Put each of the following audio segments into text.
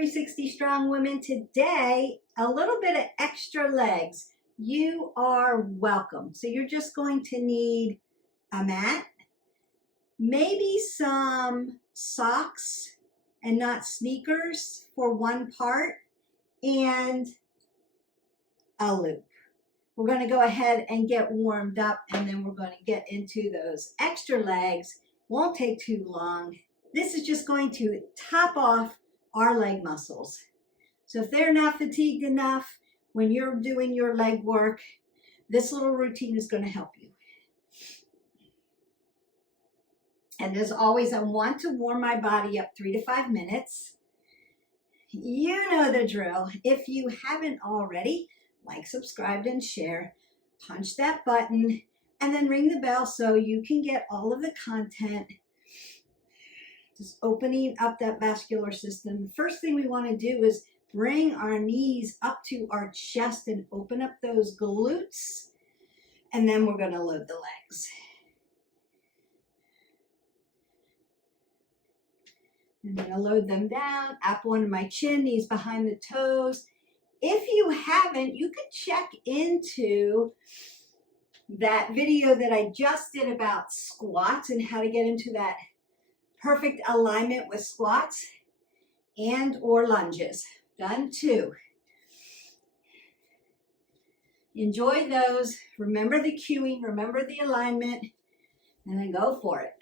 360 Strong Women. Today, a little bit of extra legs. You are welcome. So you're just going to need a mat, maybe some socks and not sneakers for one part, and a loop. We're going to go ahead and get warmed up, and then we're going to get into those extra legs. Won't take too long. This is just going to top off our leg muscles. So if they're not fatigued enough when you're doing your leg work, this little routine is going to help you. And as always, I want to warm my body up 3 to 5 minutes. You know the drill. If you haven't already, like, subscribe, and share. Punch that button and then ring the bell so you can get all of the content. Just opening up that vascular system. The first thing we want to do is bring our knees up to our chest and open up those glutes. And then we're going to load the legs. I'm going to load them down, apple under my chin, knees behind the toes. If you haven't, you could check into that video that I just did about squats and how to get into that perfect alignment with squats and or lunges. Done 2. Enjoy those. Remember the cueing, remember the alignment, and then go for it.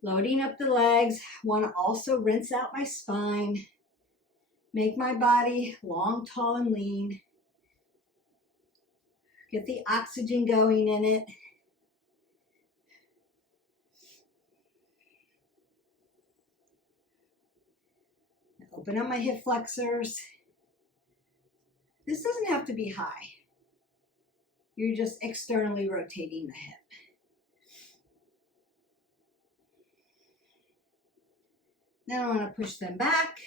Loading up the legs. Want to also rinse out my spine. Make my body long, tall, and lean. Get the oxygen going in it. Open up my hip flexors. This doesn't have to be high. You're just externally rotating the hip. Now I want to push them back,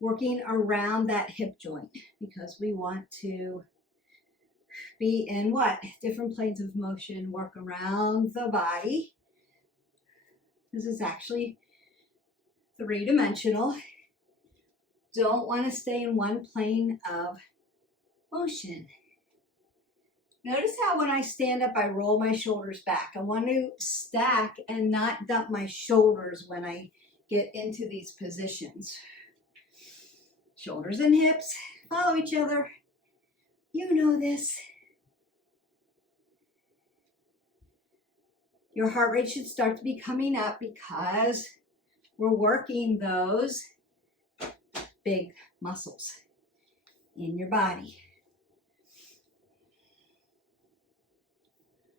working around that hip joint because we want to be in what? Different planes of motion, work around the body. This is actually 3-dimensional. Don't want to stay in one plane of motion. Notice how when I stand up, I roll my shoulders back. I want to stack and not dump my shoulders when I get into these positions. Shoulders and hips follow each other. You know this. Your heart rate should start to be coming up because we're working those big muscles in your body.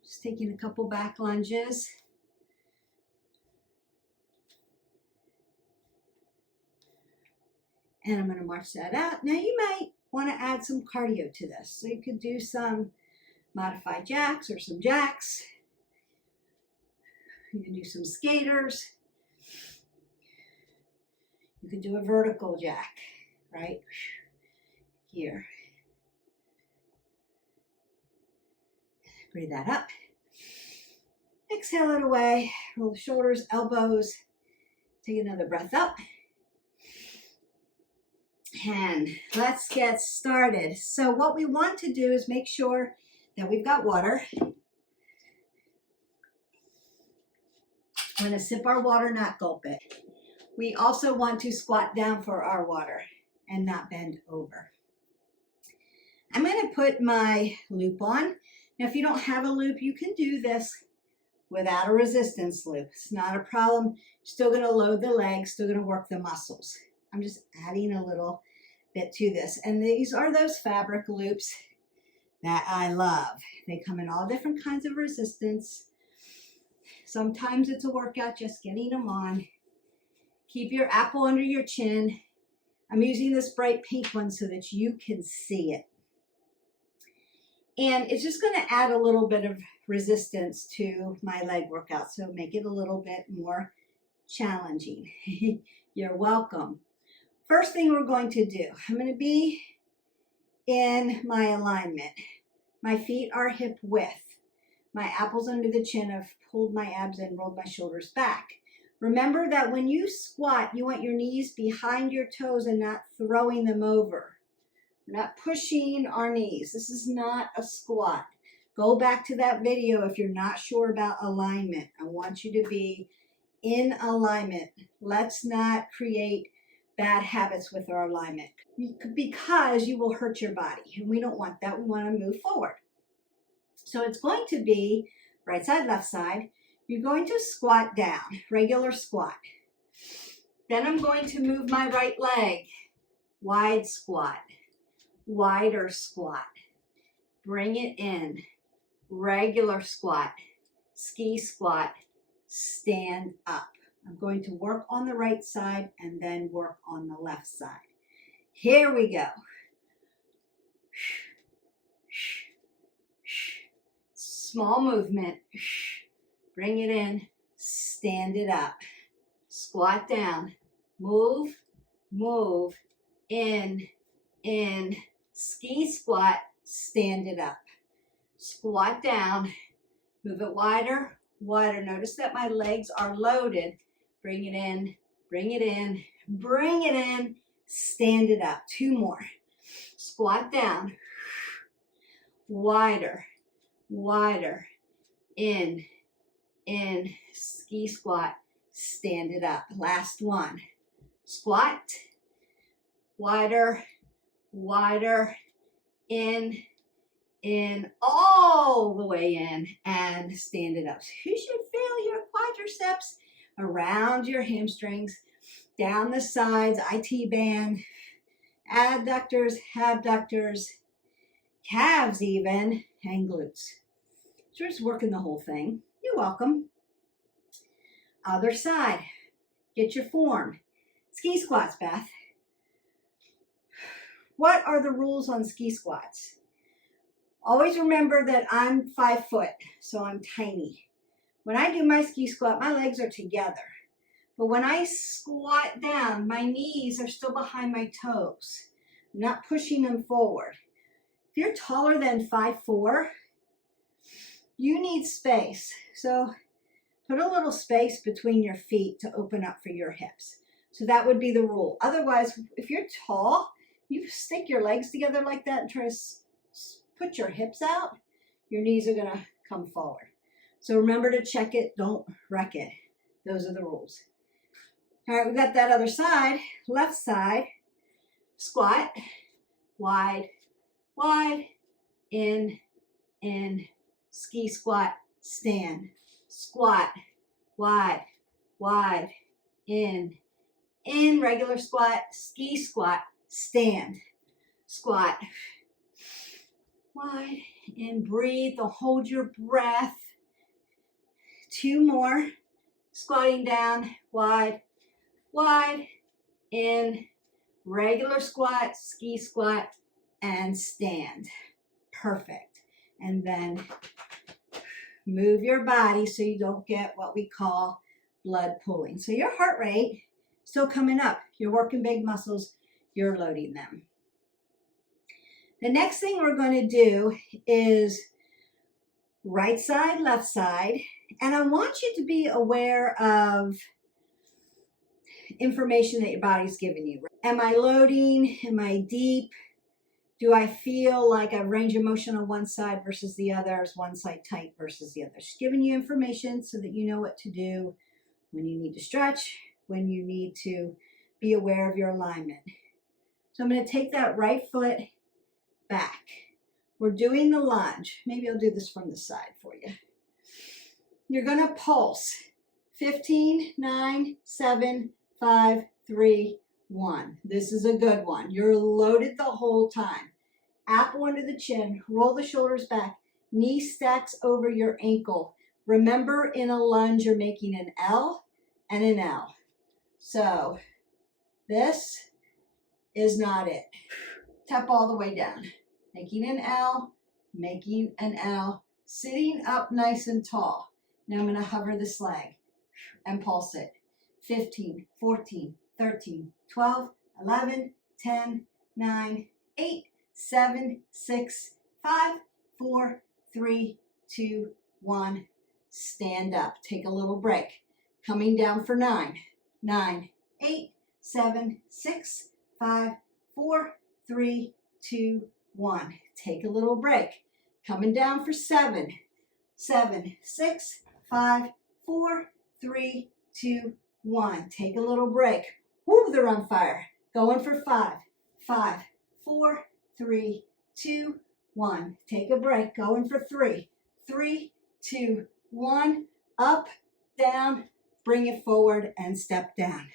Just taking a couple back lunges. And I'm going to march that out. Now you might want to add some cardio to this. So you could do some modified jacks or some jacks. You can do some skaters. You could do a vertical jack, right? Here. Breathe that up. Exhale it away. Roll the shoulders, elbows. Take another breath up. And let's get started. So what we want to do is make sure that we've got water. We're going to sip our water, not gulp it. We also want to squat down for our water and not bend over. I'm going to put my loop on. Now, if you don't have a loop, you can do this without a resistance loop. It's not a problem. Still going to load the legs, still going to work the muscles. I'm just adding a little bit to this. And these are those fabric loops that I love. They come in all different kinds of resistance. Sometimes it's a workout just getting them on. Keep your apple under your chin. I'm using this bright pink one so that you can see it. And it's just going to add a little bit of resistance to my leg workout, so make it a little bit more challenging. You're welcome. First thing we're going to do, I'm going to be in my alignment. My feet are hip width. My apples under the chin. I've pulled my abs in, rolled my shoulders back. Remember that when you squat, you want your knees behind your toes and not throwing them over. We're not pushing our knees. This is not a squat. Go back to that video if you're not sure about alignment. I want you to be in alignment. Let's not create bad habits with our alignment because you will hurt your body, and we don't want that. We want to move forward. So it's going to be right side, left side. You're going to squat down, regular squat. Then I'm going to move my right leg, wide squat, wider squat. Bring it in, regular squat, ski squat, stand up. I'm going to work on the right side and then work on the left side. Here we go. Small movement. Bring it in, stand it up. Squat down, move, move, in, ski squat, stand it up. Squat down, move it wider, wider. Notice that my legs are loaded. Bring it in, bring it in, bring it in, stand it up. 2 more. Squat down, wider, wider, in, ski squat, stand it up. Last one. Squat, wider, wider, in, all the way in, and stand it up. So you should feel your quadriceps around your hamstrings, down the sides, IT band, adductors, abductors, calves even, and glutes. So just working the whole thing. You're welcome. Other side. Get your form. Ski squats, Beth. What are the rules on ski squats? Always remember that I'm 5 foot, so I'm tiny. When I do my ski squat, my legs are together. But when I squat down, my knees are still behind my toes. I'm not pushing them forward. If you're taller than 5'4", you need space. So put a little space between your feet to open up for your hips. So that would be the rule. Otherwise, if you're tall, you stick your legs together like that and try to put your hips out, your knees are going to come forward. So remember to check it, don't wreck it. Those are the rules. All right, we got that other side. Left side, squat, wide, wide, in, ski squat, stand, squat, wide, wide, in, regular squat, ski squat, stand, squat, wide, in, breathe, hold your breath. 2 more, squatting down, wide, wide, in, regular squat, ski squat, and stand. Perfect. And then move your body so you don't get what we call blood pooling. So your heart rate still coming up. You're working big muscles, you're loading them. The next thing we're going to do is right side, left side. And I want you to be aware of information that your body's giving you. Am I loading? Am I deep? Do I feel like I have range of motion on one side versus the other? Is one side tight versus the other? Just giving you information so that you know what to do when you need to stretch, when you need to be aware of your alignment. So I'm going to take that right foot back. We're doing the lunge. Maybe I'll do this from the side for you. You're going to pulse. 15, 9, 7, 5, 3, 1. This is a good one. You're loaded the whole time. Apple under the chin. Roll the shoulders back. Knee stacks over your ankle. Remember, in a lunge, you're making an L and an L. So this is not it. Tap all the way down. Making an L, making an L. Sitting up nice and tall. Now I'm going to hover this leg and pulse it. 15, 14, 13, 12, 11, 10, 9, 8, 7, 6, 5, 4, 3, 2, 1. Stand up. Take a little break. Coming down for 9. 9, 8, 7, 6, 5, 4, 3, 2, 1. Take a little break. Coming down for 7. 7, 6, 5, 4, 3, 2, 1. Take a little break. Woo, they're on fire. Going for 5. 5, 4, 3, 2, 1. Take a break. Going for 3. 3, 2, 1. Up, down, bring it forward and step down.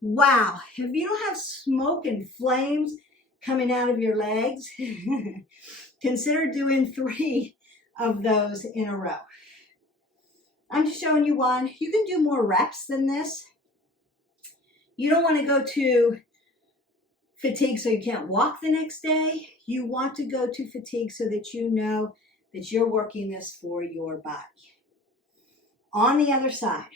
Wow. If you don't have smoke and flames coming out of your legs, consider doing 3 of those in a row. I'm just showing you one. You can do more reps than this. You don't want to go to fatigue so you can't walk the next day. You want to go to fatigue so that you know that you're working this for your body. On the other side,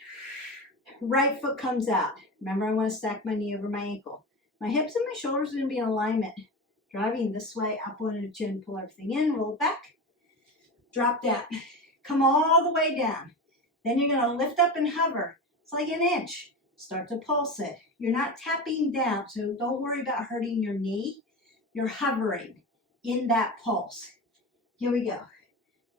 right foot comes out. Remember, I want to stack my knee over my ankle. My hips and my shoulders are going to be in alignment. Driving this way, up onto the chin, pull everything in, roll it back, drop down. Come all the way down. Then you're going to lift up and hover. It's like an inch. Start to pulse it. You're not tapping down, so don't worry about hurting your knee. You're hovering in that pulse. Here we go.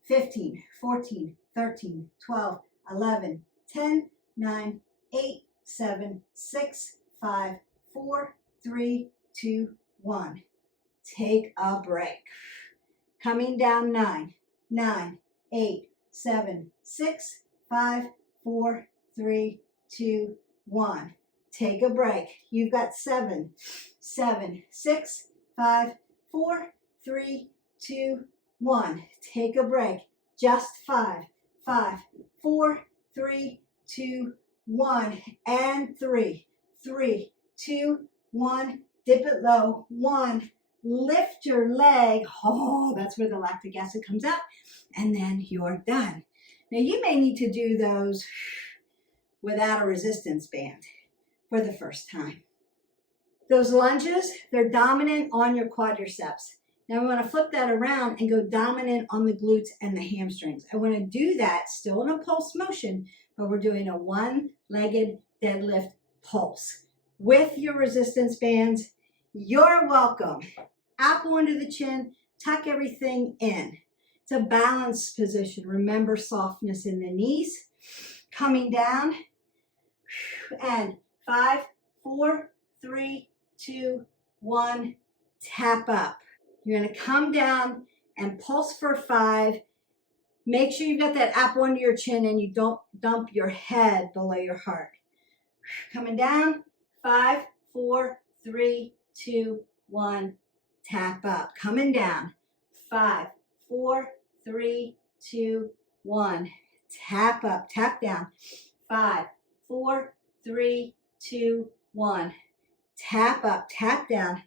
15, 14, 13, 12, 11, 10, 9, 8, 7, 6, 5, 4, 3, 2, 1. Take a break. Coming down 9, 9, 8, 7, 6, 5, 4, 3, 2, 1. Take a break. You've got 7, 7, 6, 5, 4, 3, 2, 1. Take a break. Just 5, 5, 4, 3, 2, 1. And 3, 3, 2, 1. Dip it low. 1. Lift your leg. Oh, that's where the lactic acid comes out. And then you're done. Now you may need to do those without a resistance band for the first time. Those lunges, they're dominant on your quadriceps. Now we want to flip that around and go dominant on the glutes and the hamstrings. I want to do that still in a pulse motion, but we're doing a one-legged deadlift pulse. With your resistance bands, you're welcome. Apple under the chin, tuck everything in. It's a balanced position. Remember softness in the knees. Coming down, and 5, 4, 3, 2, 1, tap up. You're going to come down and pulse for 5. Make sure you've got that apple under your chin and you don't dump your head below your heart. Coming down, 5, 4, 3, 2, 1, tap up. Coming down, 5, 4, 3, 2, 1, tap up, tap down. 5, 4, 3, 2, 1, tap up, tap down.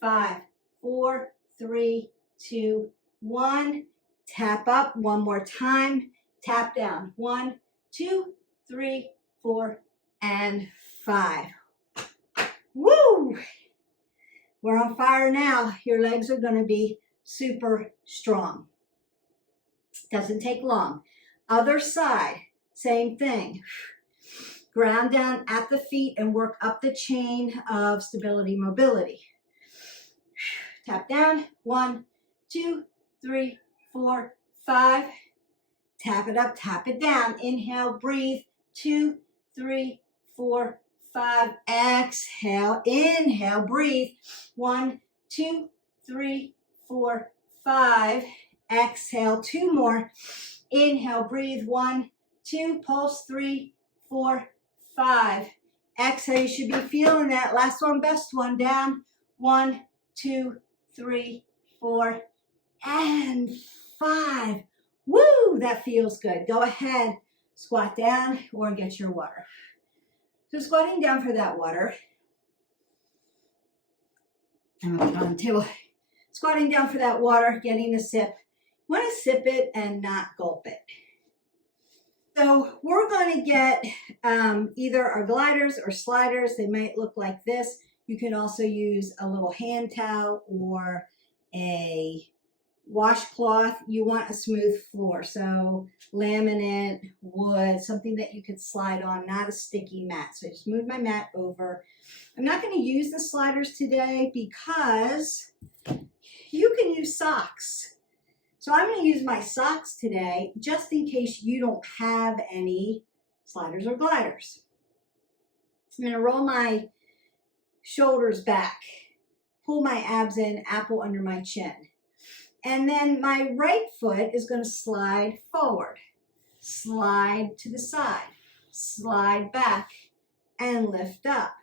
5, 4, 3, 2, 1, tap up. One more time, tap down. 1, 2, 3, 4, and 5. Woo! We're on fire now. Your legs are going to be super strong. Doesn't take long. Other side, same thing. Ground down at the feet and work up the chain of stability mobility. Tap down. 1, 2, 3, 4, 5. Tap it up, tap it down. Inhale, breathe. 2, 3, 4, 5. Exhale, inhale, breathe. 1, 2, 3, 4, 5. Exhale, 2 more. Inhale, breathe. 1, 2, pulse. 3, 4, 5. Exhale, you should be feeling that. Last one, best one. Down. 1, 2, 3, 4, and 5. Woo, that feels good. Go ahead, squat down or get your water. So squatting down for that water. I'm going to put it on the table. Squatting down for that water, getting a sip. You want to sip it and not gulp it. So we're going to get either our gliders or sliders. They might look like this. You can also use a little hand towel or a washcloth, you want a smooth floor. So laminate, wood, something that you could slide on, not a sticky mat. So I just moved my mat over. I'm not going to use the sliders today because you can use socks. So I'm going to use my socks today just in case you don't have any sliders or gliders. I'm going to roll my shoulders back, pull my abs in, apple under my chin. And then my right foot is going to slide forward, slide to the side, slide back, and lift up.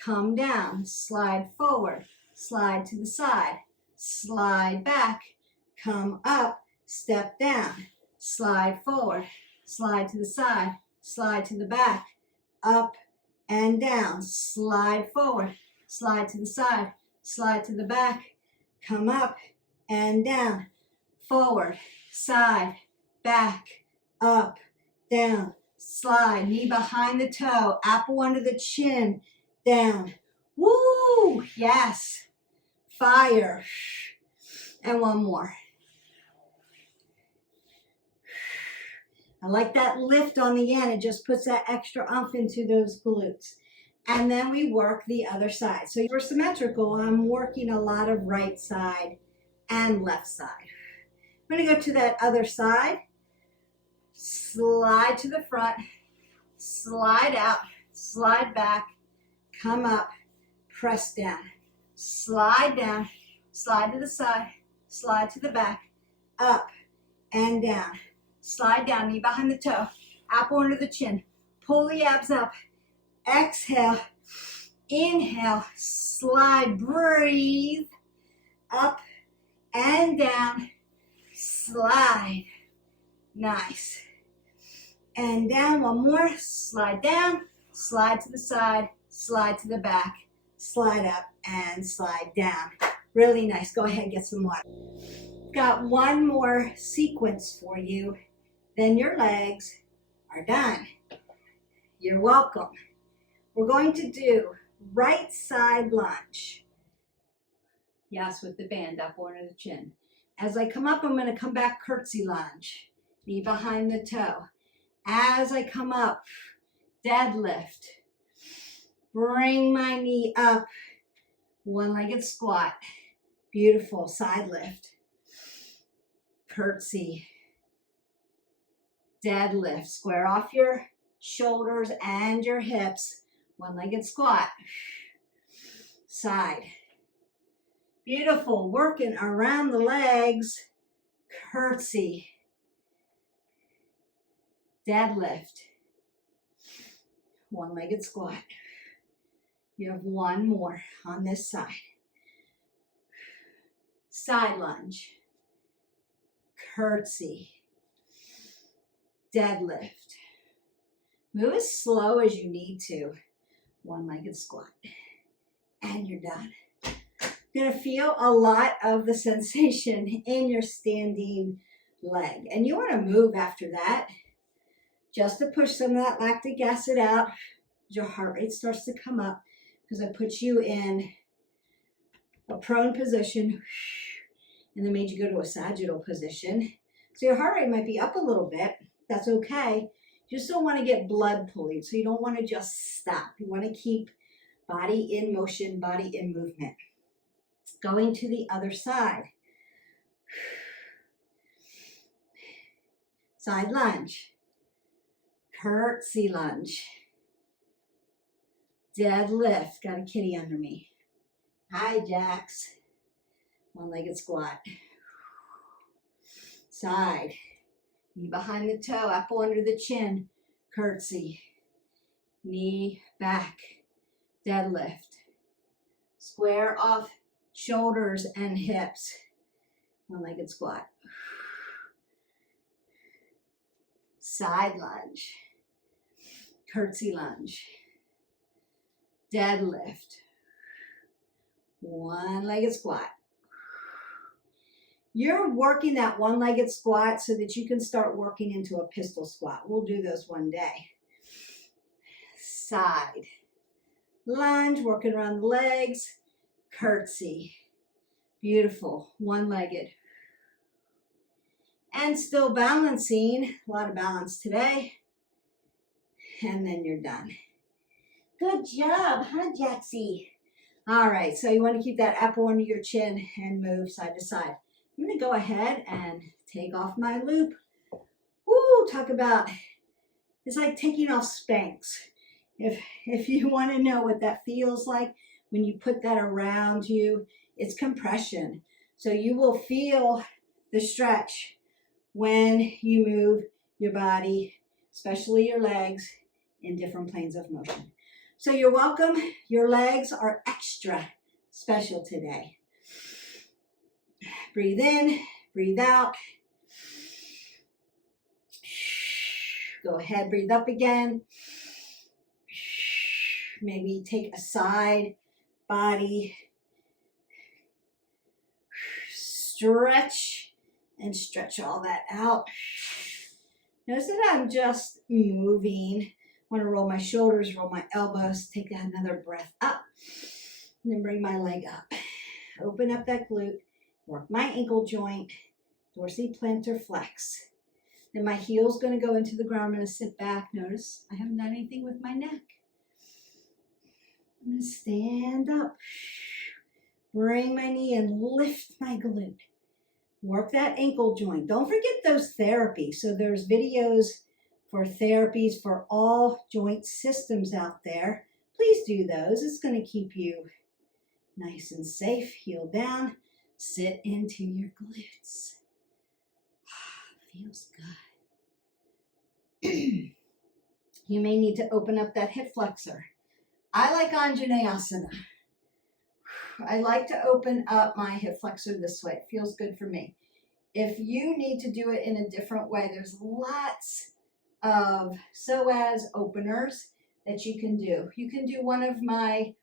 Come down, slide forward, slide to the side, slide back, come up, step down, slide forward, slide to the side, slide to the back, up and down, slide forward, slide to the side, slide to the back, come up and down, forward, side, back, up, down, slide, knee behind the toe, apple under the chin, down. Woo! Yes. Fire. And one more. I like that lift on the end. It just puts that extra oomph into those glutes. And then we work the other side. So for symmetrical, I'm working a lot of right side and left side. I'm going to go to that other side. Slide to the front. Slide out. Slide back. Come up. Press down. Slide down. Slide to the side. Slide to the back. Up and down. Slide down, knee behind the toe, apple under the chin. Pull the abs up. Exhale. Inhale. Slide. Breathe. Up and down. Slide. Nice. And down. One more. Slide down. Slide to the side. Slide to the back. Slide up and slide down. Really nice. Go ahead and get some water. Got one more sequence for you. Then your legs are done. You're welcome. We're going to do right side lunge. Yes, with the band up under the chin. As I come up, I'm going to come back curtsy lunge. Knee behind the toe. As I come up, deadlift. Bring my knee up. One-legged squat. Beautiful. Side lift. Curtsy. Deadlift. Square off your shoulders and your hips. One-legged squat. Side. Beautiful. Working around the legs. Curtsy. Deadlift. One-legged squat. You have one more on this side. Side lunge. Curtsy. Deadlift. Move as slow as you need to. One-legged squat. And you're done. You're going to feel a lot of the sensation in your standing leg. And you want to move after that just to push some of that lactic acid out. Your heart rate starts to come up because I put you in a prone position and then made you go to a sagittal position. So your heart rate might be up a little bit. That's okay. You just don't want to get blood pulling. So you don't want to just stop. You want to keep body in motion, body in movement. Going to the other side. Side lunge. Curtsy lunge. Deadlift. Got a kitty under me. Hi, Jax. One-legged squat. Side. Knee behind the toe, apple under the chin. Curtsy. Knee back. Deadlift. Square off shoulders and hips. One-legged squat. Side lunge. Curtsy lunge. Deadlift. One-legged squat. You're working that one-legged squat so that you can start working into a pistol squat. We'll do those one day. Side. Lunge, working around the legs. Curtsy. Beautiful. One-legged. and still balancing. A lot of balance today. And then you're done. Good job, huh, Jaxie? All right, so you want to keep that apple under your chin and move side to side. I'm going to go ahead and take off my loop. Woo, talk about, it's like taking off Spanx. If you want to know what that feels like when you put that around you, it's compression. So you will feel the stretch when you move your body, especially your legs, in different planes of motion. So you're welcome. Your legs are extra special today. Breathe in, breathe out. Go ahead, breathe up again. Maybe take a side body. Stretch and stretch all that out. Notice that I'm just moving. I want to roll my shoulders, roll my elbows, take another breath up, and then bring my leg up. Open up that glute, work my ankle joint, dorsiplantar flex. Then my heel's going to go into the ground. I'm going to sit back. Notice I haven't done anything with my neck. I'm going to stand up, bring my knee and lift my glute. Work that ankle joint. Don't forget those therapies. So there's videos for therapies for all joint systems out there. Please do those. It's going to keep you nice and safe. Heel down. Sit into your glutes. Feels good. You may need to open up that hip flexor. I like Anjaneyasana. I like to open up my hip flexor this way. It feels good for me. If you need to do it in a different way, there's lots of psoas openers that you can do. You can do one of my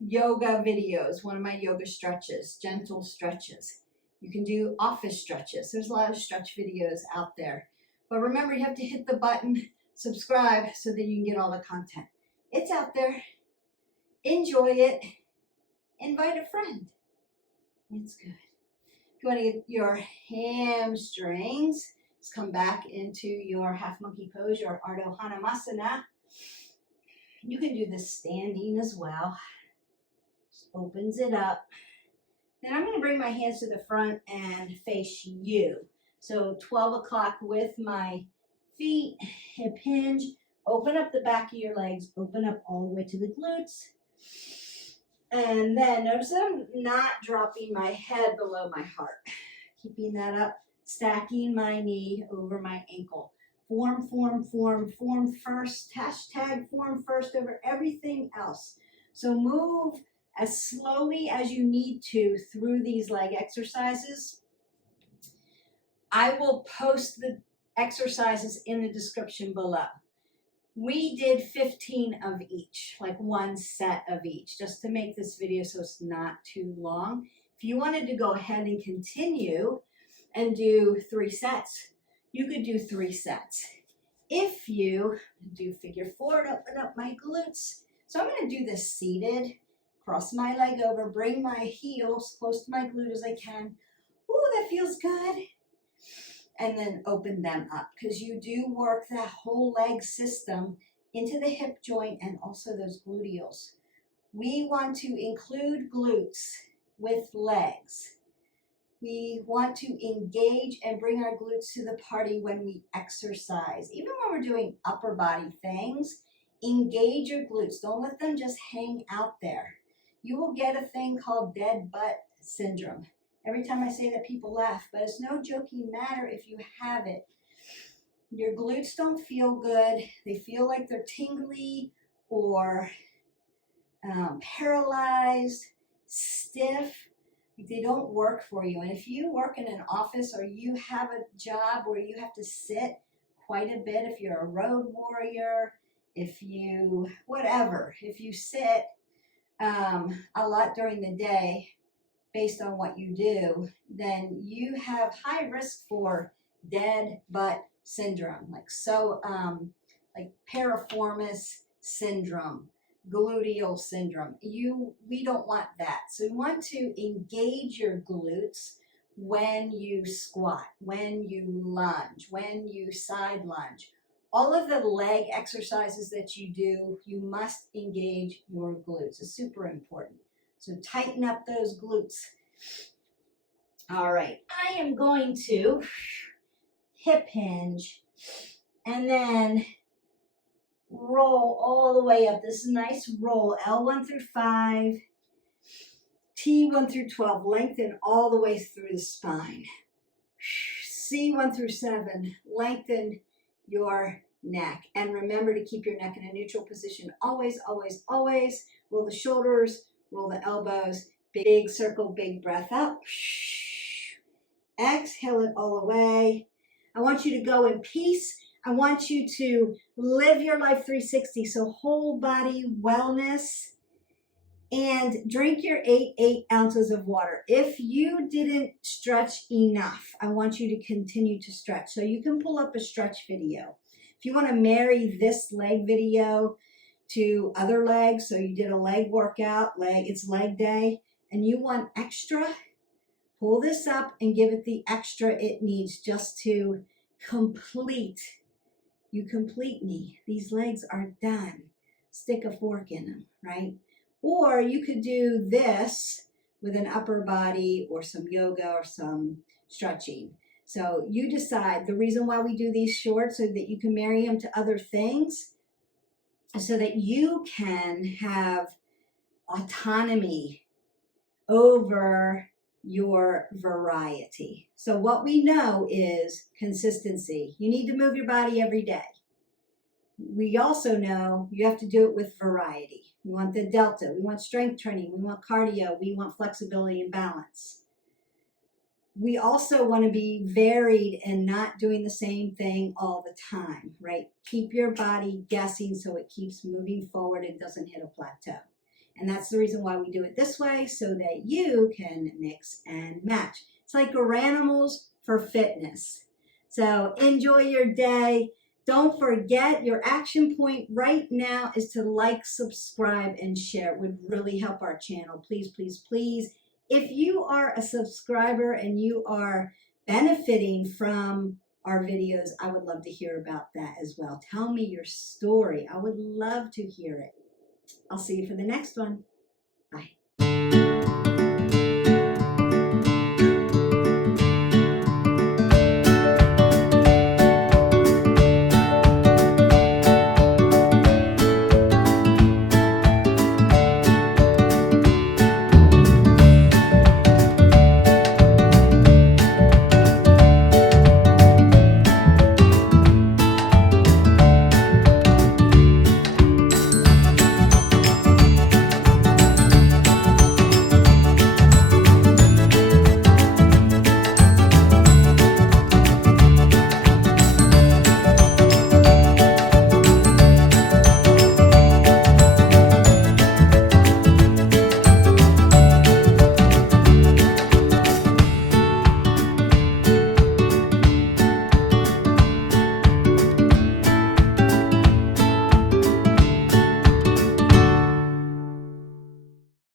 yoga videos, one of my yoga stretches, gentle stretches. You can do office stretches. There's a lot of stretch videos out there. But remember, you have to hit the button, subscribe, so that you can get all the content. It's out there. Enjoy it. Invite a friend. It's good. If you want to get your hamstrings, let's come back into your half monkey pose, your Ardha Hanumasana. You can do this standing as well. Just opens it up. Then I'm going to bring my hands to the front and face you. So 12 o'clock with my feet, hip hinge. Open up the back of your legs. Open up all the way to the glutes. And then notice that I'm not dropping my head below my heart. Keeping that up. Stacking my knee over my ankle. Form, form, form, form first. Hashtag form first over everything else. So move as slowly as you need to through these leg exercises. I will post the exercises in the description below. We did 15 of each, like one set of each, just to make this video so it's not too long. If you wanted to go ahead and continue and do 3 sets, you could do 3 sets. If you do figure 4 to open up my glutes, so I'm going to do this seated. Cross my leg over, bring my heels close to my glute as I can. Ooh, that feels good. And then open them up because you do work that whole leg system into the hip joint and also those gluteals. We want to include glutes with legs. We want to engage and bring our glutes to the party when we exercise. Even when we're doing upper body things, engage your glutes. Don't let them just hang out there. You will get a thing called dead butt syndrome. Every time I say that, people laugh, but it's no joking matter if you have it. Your glutes don't feel good. They feel like they're tingly or paralyzed, stiff. They don't work for you. And if you work in an office or you have a job where you have to sit quite a bit, if you're a road warrior, if you, whatever, if you sit a lot during the day based on what you do, then you have high risk for dead butt syndrome, like piriformis syndrome, gluteal syndrome. We don't want that. So we want to engage your glutes when you squat, when you lunge, when you side lunge. All of the leg exercises that you do, you must engage your glutes. It's super important. So tighten up those glutes. All right, I am going to hip hinge and then roll all the way up. This is a nice roll, L1 through 5, T1 through 12, lengthen all the way through the spine. C1 through 7, lengthen your neck. And remember to keep your neck in a neutral position. Always, always, always. Roll the shoulders, roll the elbows. Big circle, big breath up. Exhale it all away. I want you to go in peace. I want you to live your life 360. So whole body wellness. And drink your 8 ounces of water. If you didn't stretch enough, I want you to continue to stretch. So you can pull up a stretch video. If you want to marry this leg video to other legs, so you did a leg workout, it's leg day, and you want extra, pull this up and give it the extra it needs just to complete. You complete me. These legs are done. Stick a fork in them, right? Or you could do this with an upper body or some yoga or some stretching. So you decide. The reason why we do these shorts so that you can marry them to other things, so that you can have autonomy over your variety. So what we know is consistency. You need to move your body every day. We also know you have to do it with variety. We want the delta. We want strength training. We want cardio. We want flexibility and balance. We also want to be varied and not doing the same thing all the time, right? Keep your body guessing so it keeps moving forward and doesn't hit a plateau. And that's the reason why we do it this way, so that you can mix and match. It's like Garanimals for fitness. So enjoy your day. Don't forget, your action point right now is to like, subscribe, and share. It would really help our channel. Please, please, please. If you are a subscriber and you are benefiting from our videos, I would love to hear about that as well. Tell me your story. I would love to hear it. I'll see you for the next one.